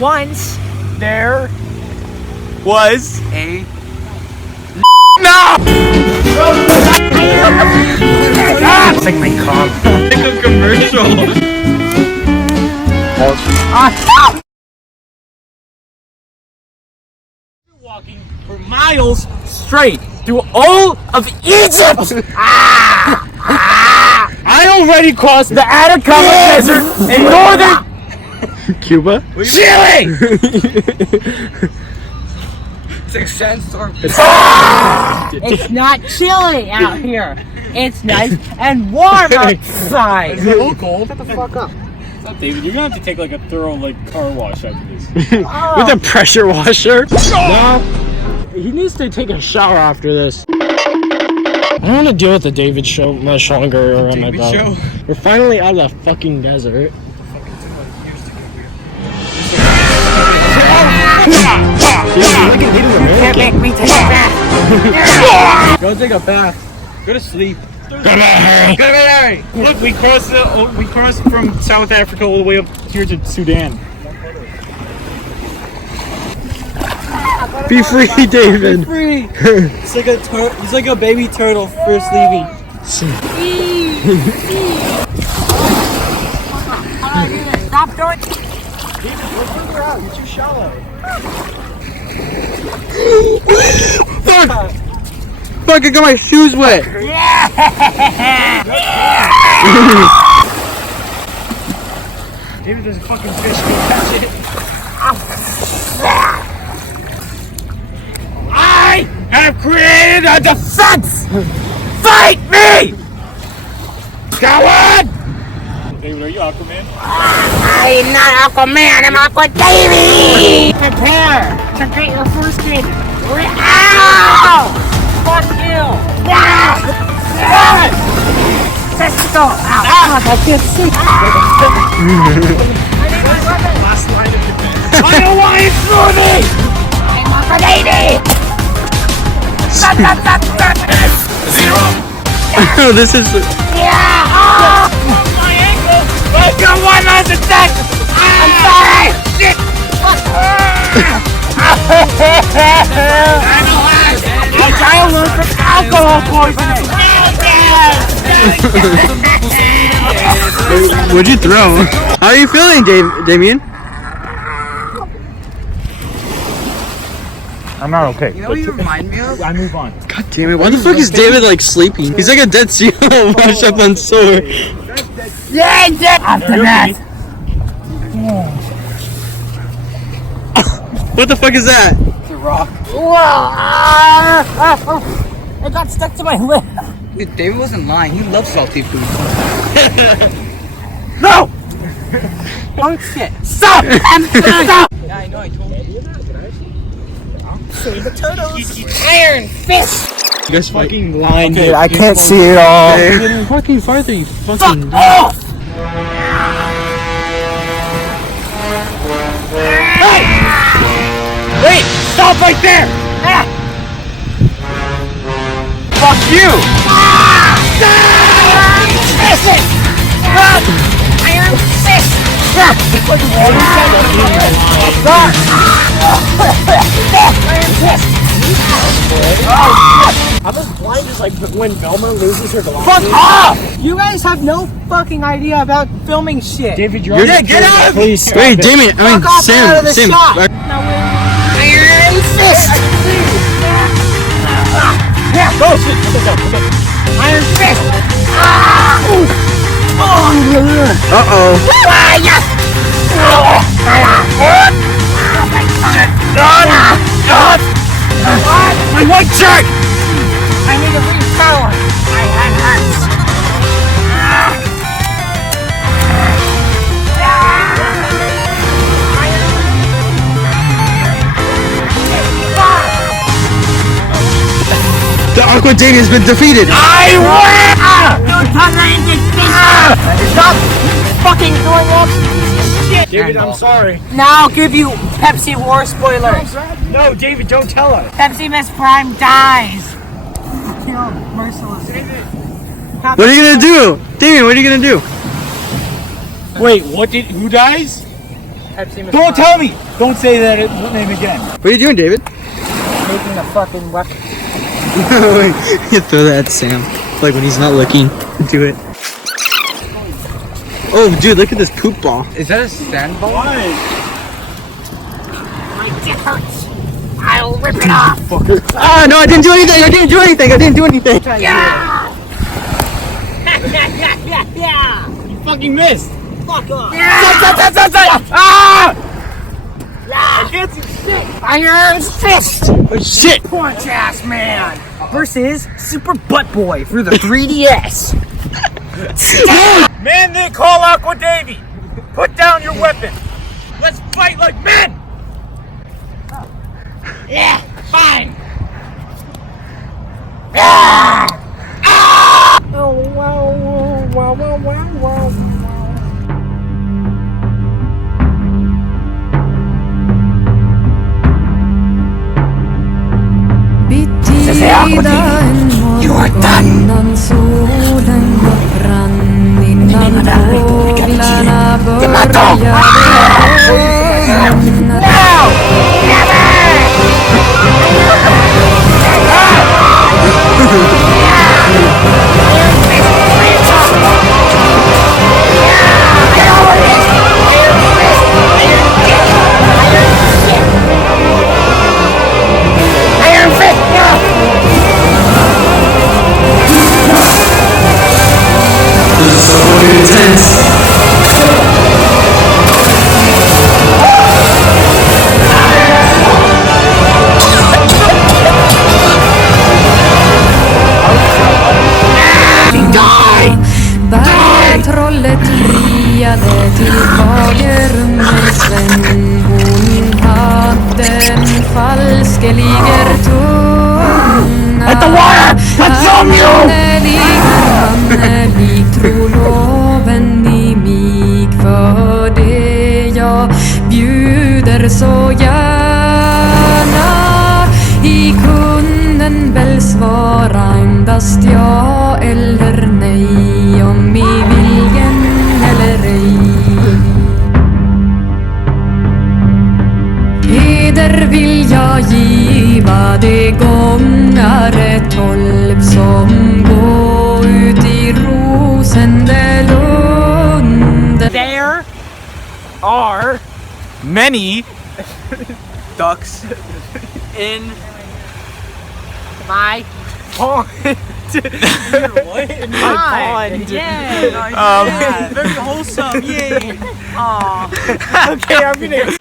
Once there was a no. It's like my comp. It's like a commercial. Walking for miles straight through all of Egypt. I already crossed the Atacama Desert in northern Cuba? Chile. It's like sandstorm. It's not chilly out here. It's nice and warm outside. It's a little cold. Shut the fuck up. What's up, David? You're gonna have to take like a thorough car wash after this. With a pressure washer? No. He needs to take a shower after this. I don't want to deal with the David show much longer around my belt. We're finally out of the fucking desert. Can't make me take a bath. Go take a bath. Go to sleep. Go to bed. Look, we crossed from South Africa all the way up here to Sudan. Be free, David. Free. It's like a baby turtle first leaving. Stop doing. David, go further out. You're too shallow. Fuck, I got my shoes wet. David, there's a fucking fish. Go catch it. I have created a defense. Fight me. Coward. David, are you Aquaman? I'm not Aquaman. I'm Aqua Davie. Prepare to get your first aid. Ow! Fuck you! Let's go! Ow! I can't see! Last line of defense. I don't want it through me! I'm Aqua Davie! Zero! Oh, this is. Yeah! Oh! My ankle! I got one last attack! I'm sorry! Shit! Fuck! I learned from alcohol poisoning! What'd you throw? How are you feeling, Damien? I'm not okay. You know what you remind me of? I move on. God damn it! Why the fuck is David like sleeping? He's like a dead seal washed up on sore. Yeah, dead! After that! What the fuck is that? It's a rock. It got stuck to my lip. Dude, David wasn't lying. He loves salty food. No! Oh shit! Stop! Stop! Yeah, I know. I told you. Iron fist! You guys fucking lying, Okay, dude. I can't see it all. Hey, fucking farther, you fucking. Off! Hey! Wait! Stop right there! Fuck you! Iron fist! Iron fist! Iron fist! I'm as blind as like when Velma loses her glasses. Fuck off! You guys have no fucking idea about filming shit. David, You're get out! Please stop. Wait, Damien. I mean, Fuck off out of the Sam. shot. Iron fist! Yeah, go, shit. Okay. Iron fist! Uh-oh. Yes! My white shirt! I need to repower. My head hurts. The Aqua Davie has been defeated. I win! Don't touch anything, stop fucking throwing up shit! David, I'm sorry. Now I'll give you Pepsi War spoilers. No, David, don't tell us. Pepsi Miss Prime dies. Killed mercilessly. What are you gonna do? Damien, what are you gonna do? Wait, who dies? Don't tell me! Don't say that name again. What are you doing, David? Making a fucking weapon. You throw that at Sam. Like when he's not looking. Do it. Oh, dude, look at this poop ball. Is that a sand ball? My dick hurts. I'll rip it off. Ah, no, I didn't do anything. I didn't do anything. I didn't do anything. Yeah. Yeah. You fucking missed! Fuck off. Ah! I can't see shit. Iron Fist. Oh, shit. Punch ass man versus Super Butt Boy for the 3DS. Man, they call Aqua Davie! Put down your weapon! Let's fight like men! Yeah, fine. Oh, wow, wow, wow, wow, wow. You are done. Trollet friade till Pilgrµmage. Hon hade en falskeliger tunga. Lik troloven i mig för det jag bjuder så gärna. I kunden väl svara endast ja eller nej, om i viljen eller ej. Heder vill jag giva de gångare 12 som gå ut i Rosendelund. There are many ducks in My pond. pond. Yeah. Very wholesome, yay. Okay, I'm gonna.